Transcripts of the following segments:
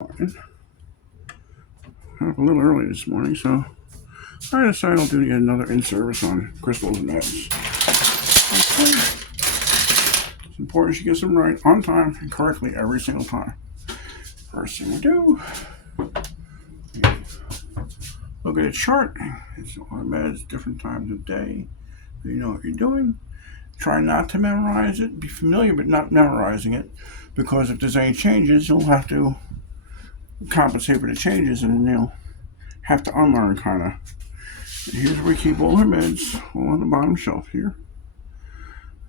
Up a little early this morning, so I decided I'll do yet another in-service on crystals and meds. Okay. It's important you get them right on time and correctly every single time. First thing we do, look at a chart. It's on meds, different times of day. So you know what you're doing. Try not to memorize it. Be familiar, but not memorizing it, because if there's any changes, you'll have to compensate for the changes, and you'll have to unlearn kind of. Here's where we keep all our meds, all on the bottom shelf here.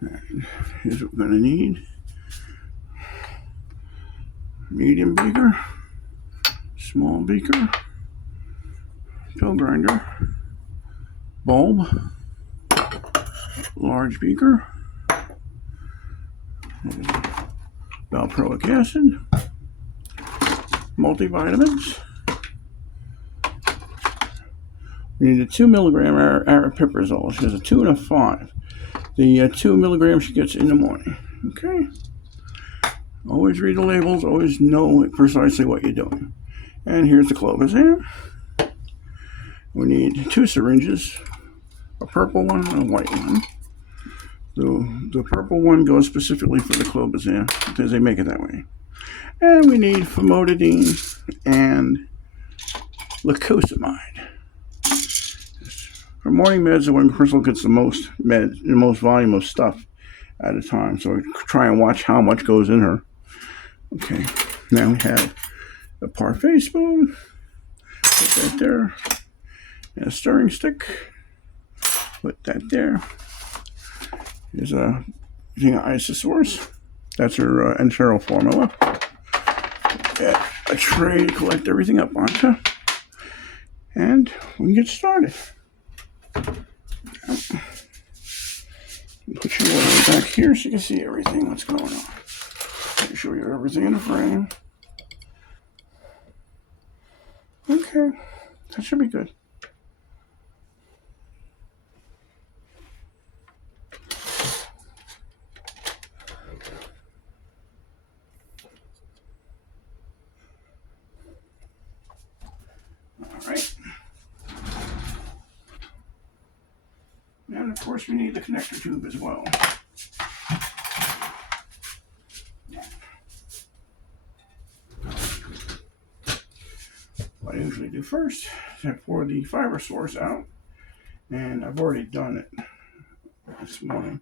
And here's what we're going to need. Medium beaker, small beaker, pill grinder, bulb, large beaker, valproic acid, multivitamins. We need a 2 milligram aripiprazole. She has a 2 and a 5. The 2 milligrams she gets in the morning. Okay. Always read the labels. Always know precisely what you're doing. And here's the clobazam. We need 2 syringes, a purple one and a white one. The purple one goes specifically for the clobazam because they make it that way. And we need famotidine and lacosamide. For morning meds are when Crystal gets the most meds, the most volume of stuff at a time. So we try and watch how much goes in her. Okay, now we have a parfait spoon. Put that there. And a stirring stick. Put that there. Here's a isosource. That's her enteral formula. Get a tray to collect everything up onto. And we can get started. Put your water back here so you can see everything that's going on. Make sure you have everything in the frame. Okay, that should be good. All right. And of course we need the connector tube as well. What I usually do first is I pour the fiber source out, and I've already done it this morning.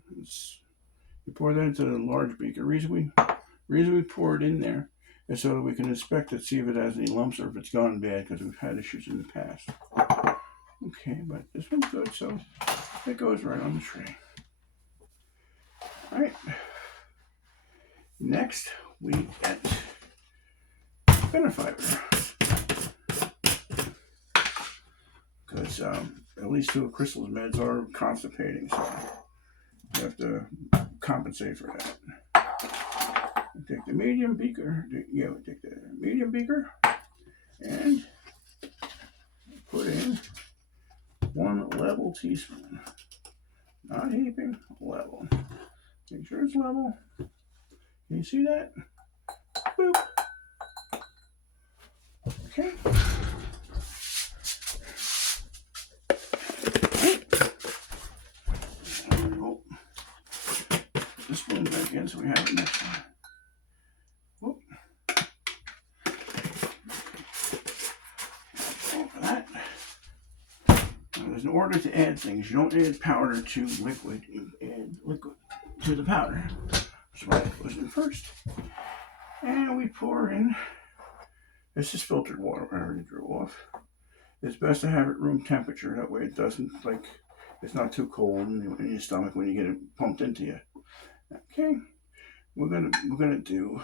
You pour that into the large beaker. The reason we pour it in there is so that we can inspect it, see if it has any lumps or if it's gone bad, because we've had issues in the past. Okay, but this one's good, so it goes right on the tray. All right. Next, we get spinner fiber, because at least 2 of Crystal's meds are constipating, so you have to compensate for that. We take the medium beaker. We take the medium beaker and put in 1 level teaspoon. Not heaping, level. Make sure it's level. Can you see that? Boop. Okay. Oh. Put this spoon back in so we have it next time. Whoop. For that. Now, there's an order to add things. You don't add powder to liquid. You add liquid to the powder. So that goes in first. And we pour in. This is filtered water I already drew off. It's best to have it room temperature. That way it doesn't, it's not too cold in your stomach when you get it pumped into you. Okay. We're gonna do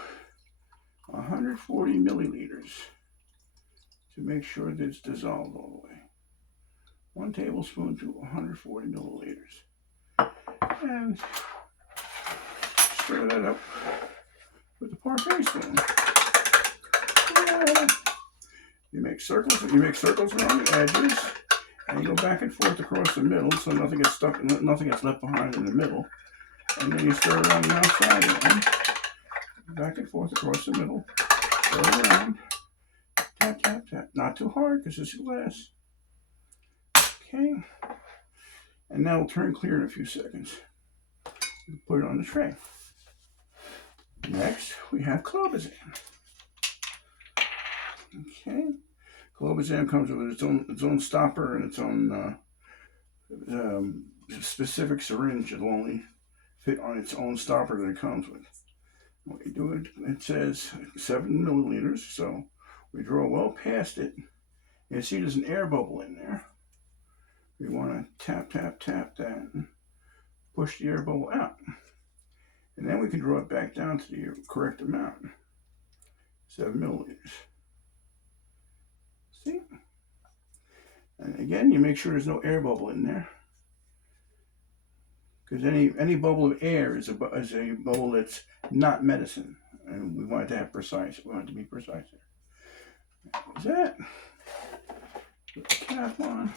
140 milliliters to make sure that it's dissolved all the way. 1 tablespoon to 140 milliliters. And stir that up with the parfait spoon. You make circles around the edges, and you go back and forth across the middle so nothing gets stuck, nothing gets left behind in the middle. And then you stir it on the outside again, back and forth across the middle. Turn it around. Tap, tap, tap. Not too hard because it's glass. Okay. And now it'll turn clear in a few seconds. Put it on the tray. Next, we have clobazam. Okay. Clobazam comes with its own stopper and its own specific syringe. It'll only fit on its own stopper that it comes with. When we do it, it says 7 milliliters, so we draw well past it. You see there's an air bubble in there. We want to tap, tap, tap that and push the air bubble out. And then we can draw it back down to the correct amount. 7 milliliters. See? And again, you make sure there's no air bubble in there. Because any bubble of air is a bubble that's not medicine. And we want it to have precise. We want it to be precise there. That was that. Put the cap on.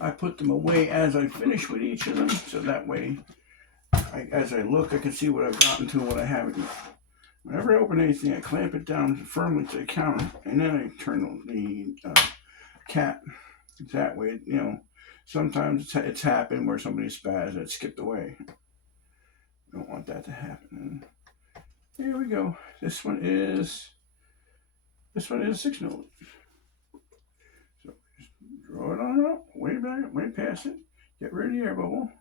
I put them away as I finish with each of them. So that way, as I look, I can see what I've gotten to and what I haven't yet. Whenever I open anything, I clamp it down firmly to the counter. And then I turn the cap. That way, you know, sometimes it's happened where somebody spazzed and it skipped away. Don't want that to happen. And here we go. This one is 6 milliliters. So just draw it on up, way back, way past it. Get rid of the air bubble.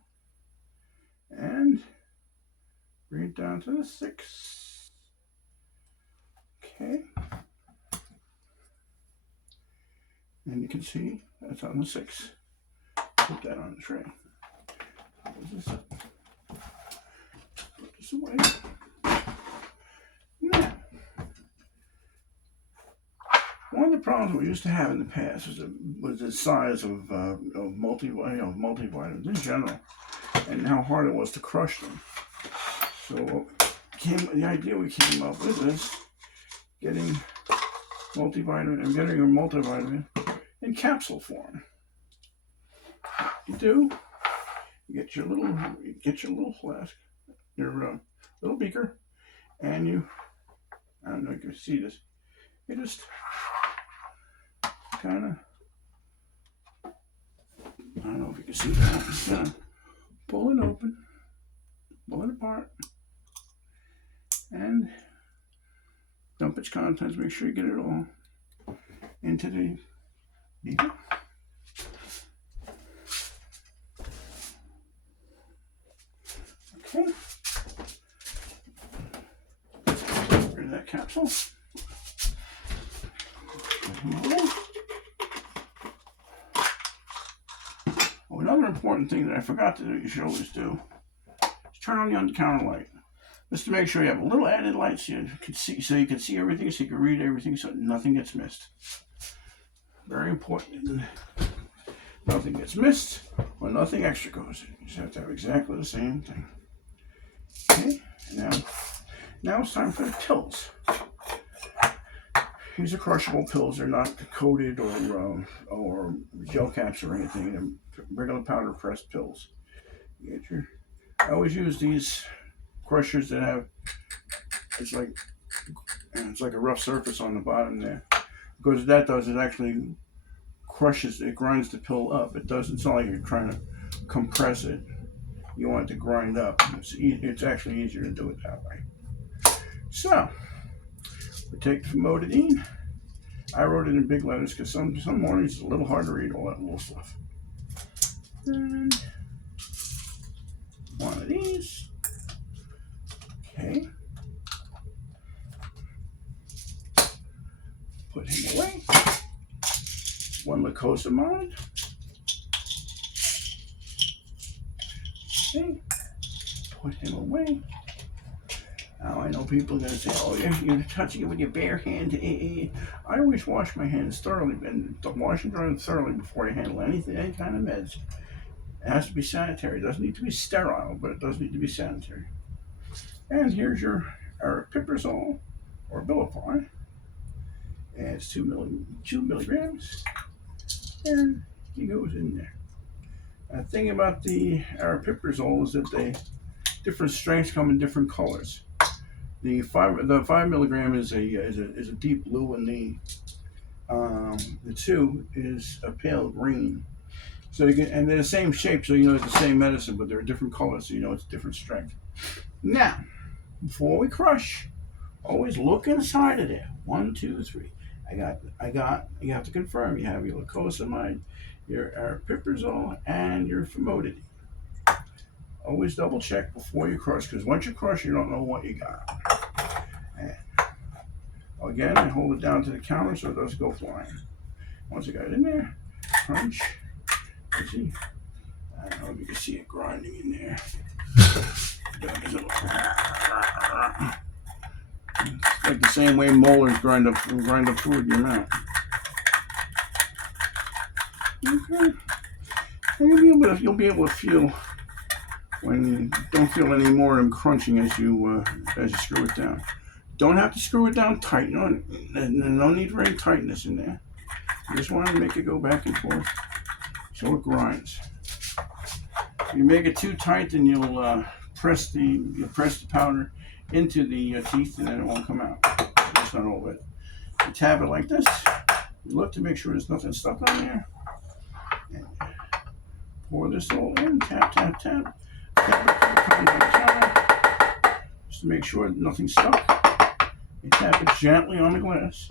And bring it down to the 6. Okay. And you can see that's on the 6. Put that on the tray. Close this up. Put this away. Now, one of the problems we used to have in the past was the size of multivitamins in general, and how hard it was to crush them. So the idea we came up with is getting a multivitamin in capsule form. You do. You get your little flask, your little beaker, and I don't know if you can see this. You just kind of, I don't know if you can see that. Just pull it open, pull it apart, and dump its contents. Make sure you get it all into the beaker. Okay. Get rid of that capsule. Oh, another important thing that I forgot to do, you should always do, is turn on the under-counter light. Just to make sure you have a little added light so you can see everything, so you can read everything, so nothing gets missed. Very important. Nothing gets missed, or nothing extra goes in. You just have to have exactly the same thing. Okay, now it's time for the pills. These are crushable pills. They're not coated or gel caps or anything. They're regular powder pressed pills. I always use these crushers that have it's like a rough surface on the bottom there, because what that does is actually crushes it, grinds the pill up. It's not like you're trying to compress it. You want it to grind up. It's actually easier to do it that way. So we take the famotidine. I wrote it in big letters because some mornings it's a little hard to read all that little stuff. And one of these. Okay. Put him away. One lacosamide. Okay. Put him away. Now, I know people are going to say, oh, you're touching it with your bare hand. I always wash my hands thoroughly, and wash and dry them thoroughly before I handle any kind of meds. It has to be sanitary. It doesn't need to be sterile, but it does need to be sanitary. And here's your aripiprazole, or Abilify. And it's 2 milligrams. And he goes in there. The thing about the aripiprazole is that different strengths come in different colors. The 5 milligram is a deep blue, and the 2 is a pale green. So and they're the same shape, so you know it's the same medicine, but they're different colors, so you know it's different strength. Now, before we crush, always look inside of there. 1, 2, 3. You have to confirm you have your lacosamide, your aripiprazole, and your famotidine. Always double check before you crush, because once you crush, you don't know what you got. And again, I hold it down to the counter so it doesn't go flying. Once I got it in there, crunch. You see, I don't know if you can see it grinding in there. It's like the same way molars grind up food in your mouth. Okay. And you'll be able to feel when you don't feel any more of them crunching as you screw it down. Don't have to screw it down tight. No need for any tightness in there. You just want to make it go back and forth so it grinds. If you make it too tight, then you'll press the powder into the teeth, and then it won't come out. That's not all of it. You tap it like this. You look to make sure there's nothing stuck on there. And pour this all in. Tap, tap, tap. Just to make sure nothing's stuck. You tap it gently on the glass.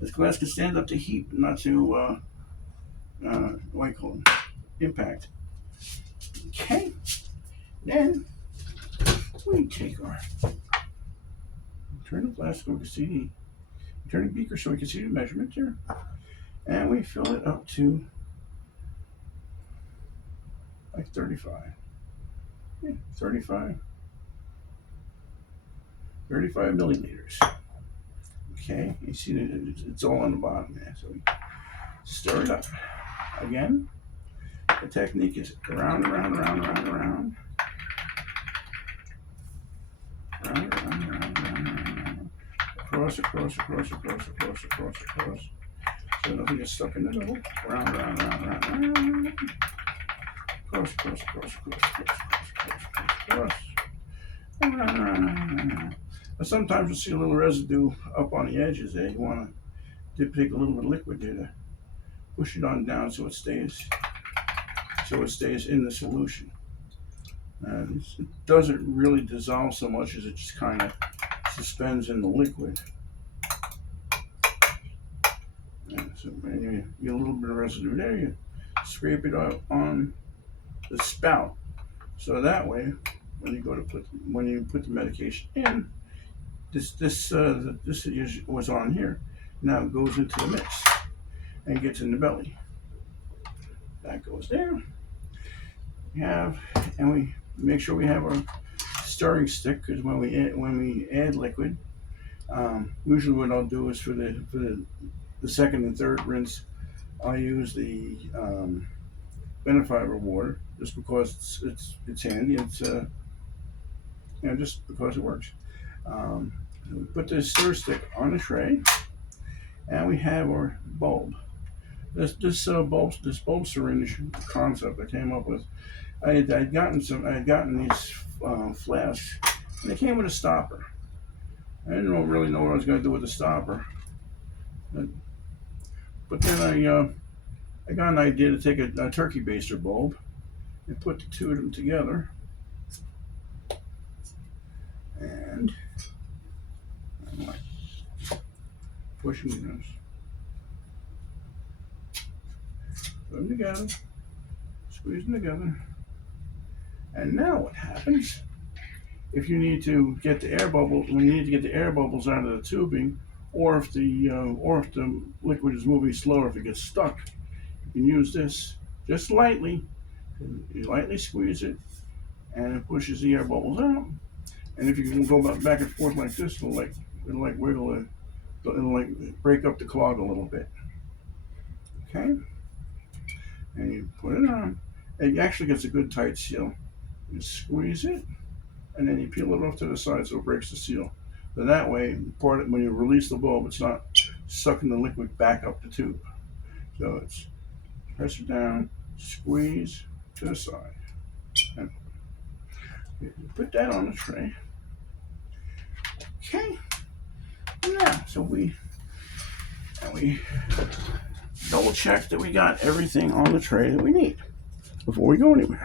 This glass can stand up to heat, not to impact. Okay. Then we take our turn the glass so we can see turn the beaker so we can see the measurement here, and we fill it up to like 35. Yeah, 35 milliliters. Okay, you see that it's all on the bottom there. So we stir it up. Again, the technique is around. Across. So nothing is stuck in the middle. Round. Cross. But sometimes you'll see a little residue up on the edges there. You want to take a little bit of liquid there to push it on down so it stays in the solution. It doesn't really dissolve so much as it just kind of suspends in the liquid. So when you get a little bit of residue there, you scrape it out on the spout. So that way, when you put the medication in, this was on here. Now it goes into the mix and gets in the belly. That goes there. And we make sure we have our stirring stick, because when we add liquid, usually what I'll do is for the second and third rinse, I'll use the benefiber water, just because it's handy. It's just because it works. We put this stir stick on the tray, and we have our bulb. This bulb syringe concept I came up with. I had gotten these flasks, and they came with a stopper. I didn't really know what I was going to do with the stopper, but then I got an idea to take a turkey baster bulb and put the two of them together, and I'm like pushing those, put them together, squeeze them together. And now what happens, if you need to get the air bubbles out of the tubing, or if the liquid is moving slower, if it gets stuck, you can use this just lightly. You lightly squeeze it, and it pushes the air bubbles out. And if you can go back and forth like this, it'll wiggle it. It'll like break up the clog a little bit. Okay, and you put it on. It actually gets a good tight seal. You squeeze it, and then you peel it off to the side so it breaks the seal. So that way, when you release the bulb, it's not sucking the liquid back up the tube. So it's press it down, squeeze to the side. Put that on the tray. Okay. Now, so we double check that we got everything on the tray that we need before we go anywhere.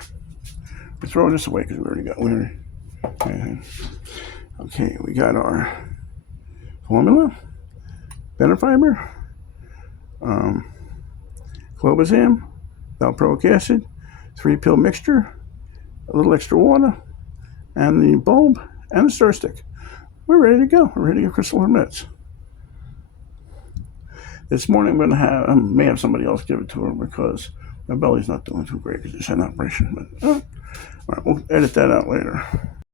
We throw this away because we already got winter. Okay, we got our formula, Benefiber, clobazam, valproic acid, 3-pill mixture, a little extra water, and the bulb and the stir stick. We're ready to go. We're ready to get Crystal her meds. This morning I'm going to have, I may have somebody else give it to her because my belly's not doing too great because I just had an operation. But all right, we'll edit that out later.